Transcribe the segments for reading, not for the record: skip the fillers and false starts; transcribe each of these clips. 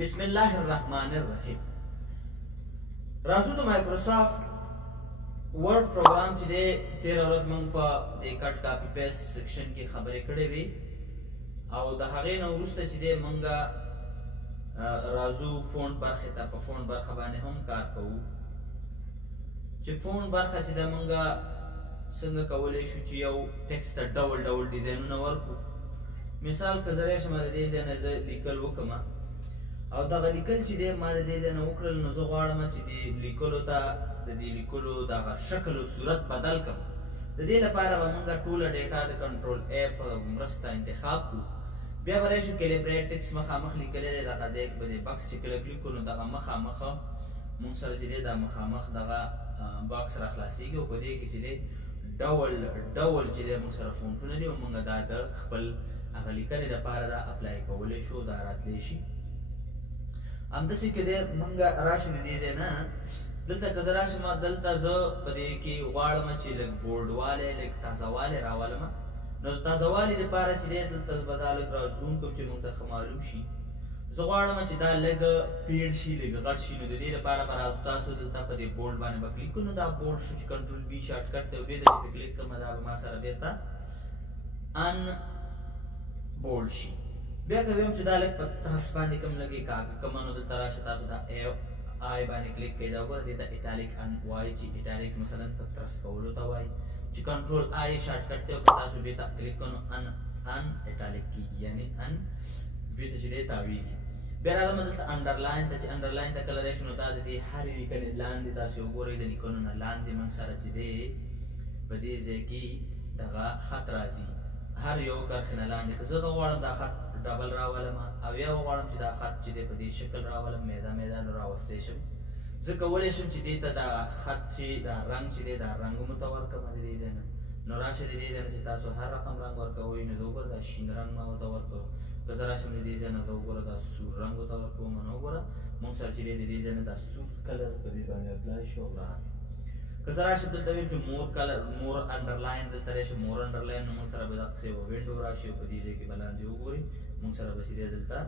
बिस्मिल्लाहिर्रहमानिर्रहीम। राजू तो Microsoft word programme چې دی تیر ورځ موږ په د کټ کاپی پیسټ سیکشن کې خبرې کړې وي او د هغې نه وروسته چې دی موږ راځو فونټ برخې ته. په فونټ برخه باندې هم کار کوو چې فونټ برخه چې ده موږ څنګه کولی شو چې یو ټکسټ ته ډول ډول ډیزاینونه ورکړو. مثال که زه راشم د دې ځای نه زه لیکل وکړم او دغه لیکل چې دی ما د دې ځای نه وکړل، نو زه غواړم چې د لیکلو ته د دې لیکلو دغه شکل او صورت بدل کړم. د دې لپاره به موږ ټوله ډیټا د کنټرول ای په مرسته انتخاب کړو. بیا به راشو کیلیبریټ ټکسټ مخامخ لیکلی دی، دغه ځای کې به د بکس چې کله کلیک کړو نو دغه مخامخ موږ سره چې دی دا مخامخ دغه باکس را خلاصېږي او په دې کې چې دی ډول ډول چې دی موږ سره فونټونه دي او موږ دا د خپل هغه لیکنې لپاره دا اپلای کولی شو، دا راتلی شي. همداسې که دی موږ راشو د دې ځای نه دلته که زه راشم دلته زه په دې کې غواړم چې لږ بورډوالی لږ تازهوالی راولم. نو د تازهوالي دپاره چې دی دلته به دا لږ را زوم کړم چې موږ ته ښه معلوم شي. زه غواړم چې دا لږ پیړ شي لږ غټ شي، نو د دې لپاره به راځو تاسو دلته په دې بورډ باندې به کلیک کړو. نو دا بورډ شو چې کنټرول بي شارټکټ دی او بیا چې پې کلیک کړم دا به ما سره بېرته ان بورډ شي. بیا که ویم چې دا لږ په ترس باندې کوم لږې کاږه کمه نو دلته راشه تاسو دا آی باندې کلیک کوئ. دا وګوره دې ته ایټالیک ان وایي چې ایټالیک مثلا په ترس کولو ته وایي چې کنټرول آی شارټکټ دی او که تاسو بېرته کلیک کړو نو ان ایټالیک کېږي، یعنې ان بېرته چې دی تاویږي. بیا راځم دلته انډرلاین ته چې انډرلاین ته کله راشو نو دا د دې هرې لیکنې لاندې تاسو وګورئ د لیکنو نه لاندې موږ سره چې دی په دې ځای کې دغه خط راځي هر یو کرښې نه لاندې. که زه دا غواړم دا خط ډبل راولم او یا وغواړم چې دا خط چې دی په دې شکل راولم میده میده نو راوستی شم. زه کولی شم چې دې ته دا خط چې دا رنګ چې دی دا رنګ هم ورته ورکړم د دې ځای نه. نو راشه د دې ځای نه چې تاسو هر رقم رنګ ورکوئ نو د وګوره دا شین رنګ ما ورته ورکړو. که زه راشم د دې ځای نه د وګوره دا سور رنګ ورته ورکوم نو وګوره موږ سره چې دی د دې ځای نه دا سور کلر په دې باندې اپلای شو او راغی. که زه راشم دلته ویم چې مور کلر مور انډرلاین دلته راشم مور انډرلاین نو موږ سره به دقسې یوه وینډو راشي او په دې ځای کې به لاندې وګورئ موږ سره به چې دی دلته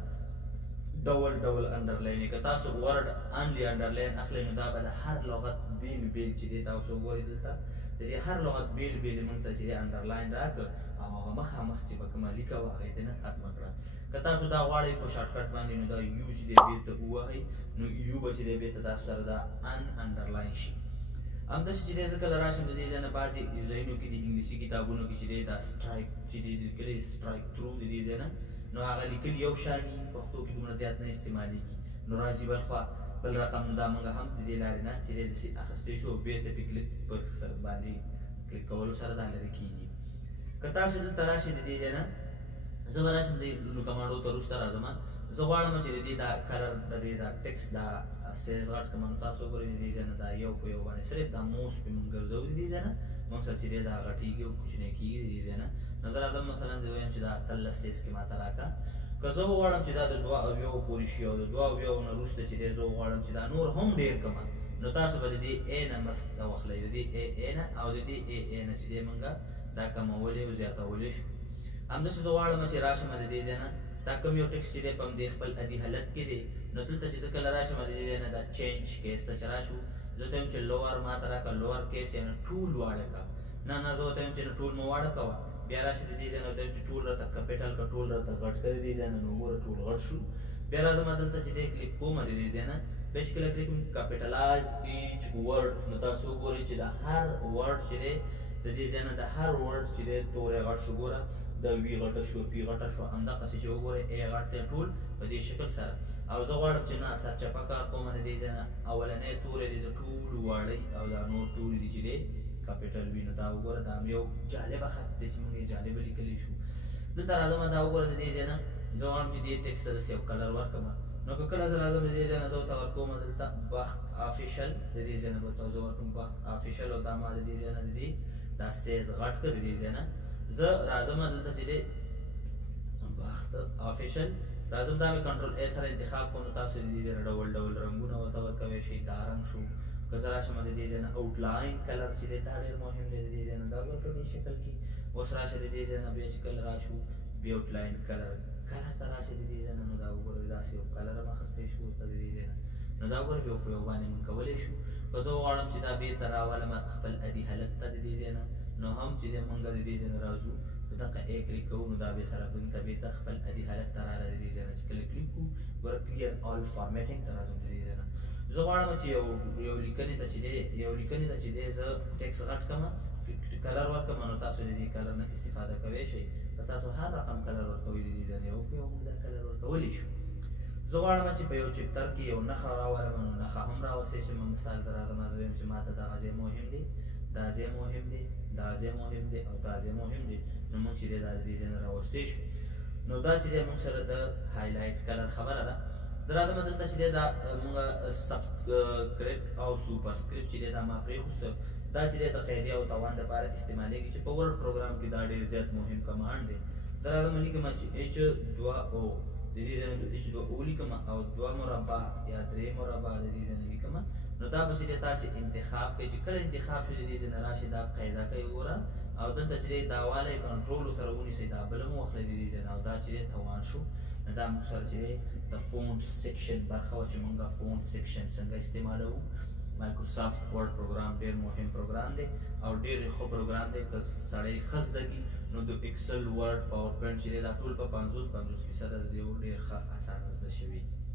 ډول ډول انډرلاین که تاسو ورډ انلی انډرلاین اخلئ نو دا به د هر لغت بیل بیل چې دی تاسو وګورئ دلته د دې هر لغت بیل بیل موږ ته چې دی انډرلاین راکړه او هغه مخامخ چې به کومه لیکه وه هغه یې دې نه ختمه کړه. که تاسو دا غواړئ په شارټکټ باندې نو دا یو چې دی بېرته ووهئ نو یو به چې دی بېرته تاسو سره دا ان انډرلاین شي. همداسې چې دی زه کله راشم د دې ځای نه بعضې ځایونو کې د انګلیسي کتابونو کې چې دی دا سټرایک چې دی لیکلی سټرایک تھرو د دې ځای نه نو هغه لیکل یو شان وي، پښتو کې دومره زیات نه استعمالېږي. نو راځي بل خوا بل رقم نو دا موږ هم د دې لارې نه چې دی داسې اخیستی شو بېرته پې کلیک په باندې کلیک کولو سره دا لرې کېږي. که تاسو دلته راشئ د دې ځای نه زه به راشم د کمانډو ته وروسته راځم. زه غواړم چې د دې دا کلر د دې دا ټکسټ دا سیز غټ کړم نو تاسو وګورئ د دې ځای نه دا یو په یو باندې صرف دا موس پې موږ ګرځوو د دې ځای نه موږ سره چې دی دا غټېږي او کوچنی کېږي د دې ځای نه. نو زه راځم مثلا زه وایم چې دا 13 سیز کې ماته راکړه. که زه وغواړم چې دا د 2 اویاو پورې شي او د 2 اویاو نه وروسته چې دی زه وغواړم چې دا نور هم ډېر کړم نو تاسو به د دې ای نه مرسته واخلئ د دې ای نه او د دې ای نه چې دی موږ دا کمولی او زیاتولی شو. همداسې زه غواړم چې راشم د دې ځای نه دا کوم یو ټکسټ چې دی په همدې خپل عادي حالت کې دی نو دلته چې زه کله راشم د دې ځای نه دا چینج کیس ته چې راشو زه ته یم چې لوور ماته راکړه لوور کیس یعنې ټول واړه کړه. نه نه زه ورته یم چې نه ټول مو واړه کوه. بیا راشي د دې ځای نه ورته یم چې ټول راته کپیټل کړه ټول راته غټ کړه د دې ځای نه نو وګوره ټول غټ شو. بیا راځم دلته چې دی کلیک کوم د دې ځای نه بیا چې کله کلیک کوم کپیټلایز ایچ ورډ نو تاسو وګورئ چې د هر ورډ چې دی د دې ځای نه د هر ورډ چې دی توری غټ شو. ګوره د وي غټه شو پي غټه شو همدقسې چې وګورئ ای غټ دی ټول په دې شکل سره. او زه غواړم چې نه سرچپه کار کوم د دې ځای نه اولنی توری دی د ټولو واړی او دا نور توري دي چې دی کپیټل وي. نو دا وګوره دا هم یو جالبه خط دی چې موږ یې جالبه لیکلی شو. دلته راځم دا وګوره د دې ځای نه زه غواړم چې دې ټکسټ ته داسې یو کلر ورکړم. نو که کله زه راځم د دې ځای نه زه ورته ورکوم دلته بخت آفیشل د دې ځای نه به ورته زه ورکوم بخت آفیشل او دا ما د دې ځای نه د دې دا سیز غټ کړه د دې ځای نه زه راځم دلته چې دی بخت آفیشل راځم دا مې کنټرول ای سره انتخاب کوم نو تاسو د دې ځای نه ډول ډول رنګونه ورته ورکوی شئ. دا رنګ شو. که زه راشم د دې ځای نه آوټلاین کلر چې دی دا ډېر مهم دی د دې ځای نه دا په دې شکل کې. اوس راشه د دې ځای نه بیا چې کله راشو بیا آوټلاین کلر کلر ته راشي د دې ځای نه، نو دا وګورئ داسې یو کلر هم اخیستی شو ورته د دې ځای نه. نو دا وګورئ یو په یو باندې موږ کولی شو. که زه وغواړم چې دا بېرته راولم خپل عادي حالت ته د دې ځای نه، نو هم چې دی موږ د دې ځای نه راځو، په دغه ای کلیک کوو، نو دا بیا سره دلته بېرته خپل عادي حالت ته راغله د دې ځای نه. چې کله کلیک کوو ګوره کلیر آل فارمیټینګ ته راځم د دې ځای نه. زه غواړم چې یو لیکنې ته چې دی زه ټیکس غټ کړم، کلر ورکړم، نو تاسو د دې کلر نه استفاده کوی شئ. که تاسو هر رقم کلر ورکوئ د دې ځای نه، یو په یو موږ دا کلر ورکولی شو. زه غواړم چې په یو چپټر کې یو نښه راولم، نو نښه هم راوستی شم. مثال ته راځم، زه وایم چې ماته دغه ځای مهم دی، دا ځای مهم دی، دا ځای مهم دی او دا ځای مهم دی. نو موږ چې دی دا د دې ځای نه راوستی شو. نو دا چې دی موږ سره د هایلایټ کلر خبره ده. زه راځم دلته چې دی دا موږ سبسکرپټ او سوپرسکرپټ چې دی دا ما پرېښوسته. دا چې دی د قاعدې او توان دپاره استعمالېږي، چې په ورډ پروګرام کې دا ډېر زیات مهم کمانډ دی. زه راځم لیکم چې H2O د دې ځای نه H2O لیکم، او 2 مربع یا 3 مربع د دې ځای نه لیکم. نو دا به چې دی تاسې انتخاب کوئ، چې کله انتخاب شو د دې ځای نه راشئ دا قاعده کوئ وګوره، او دلته چې دی دا والی کنټرول سره ونیسئ، دا بله مو واخلئ د دې ځای نه، او دا چې دی توان شو. نو دا موږ سره چې دی د فونټ سیکشن برخه وه، چې موږ فونټ سیکشن څنګه استعمالوو. مایکروسافټ ورډ پروګرام ډېر مهم پروګرام دی او ډېر ښه پروګرام دی. که سړی ښه زده کړي نو د ایکسل، ورډ، پاور پوینټ چې دی دا ټول په 50-50% د دې ډېر ښه اسانه زده شوي.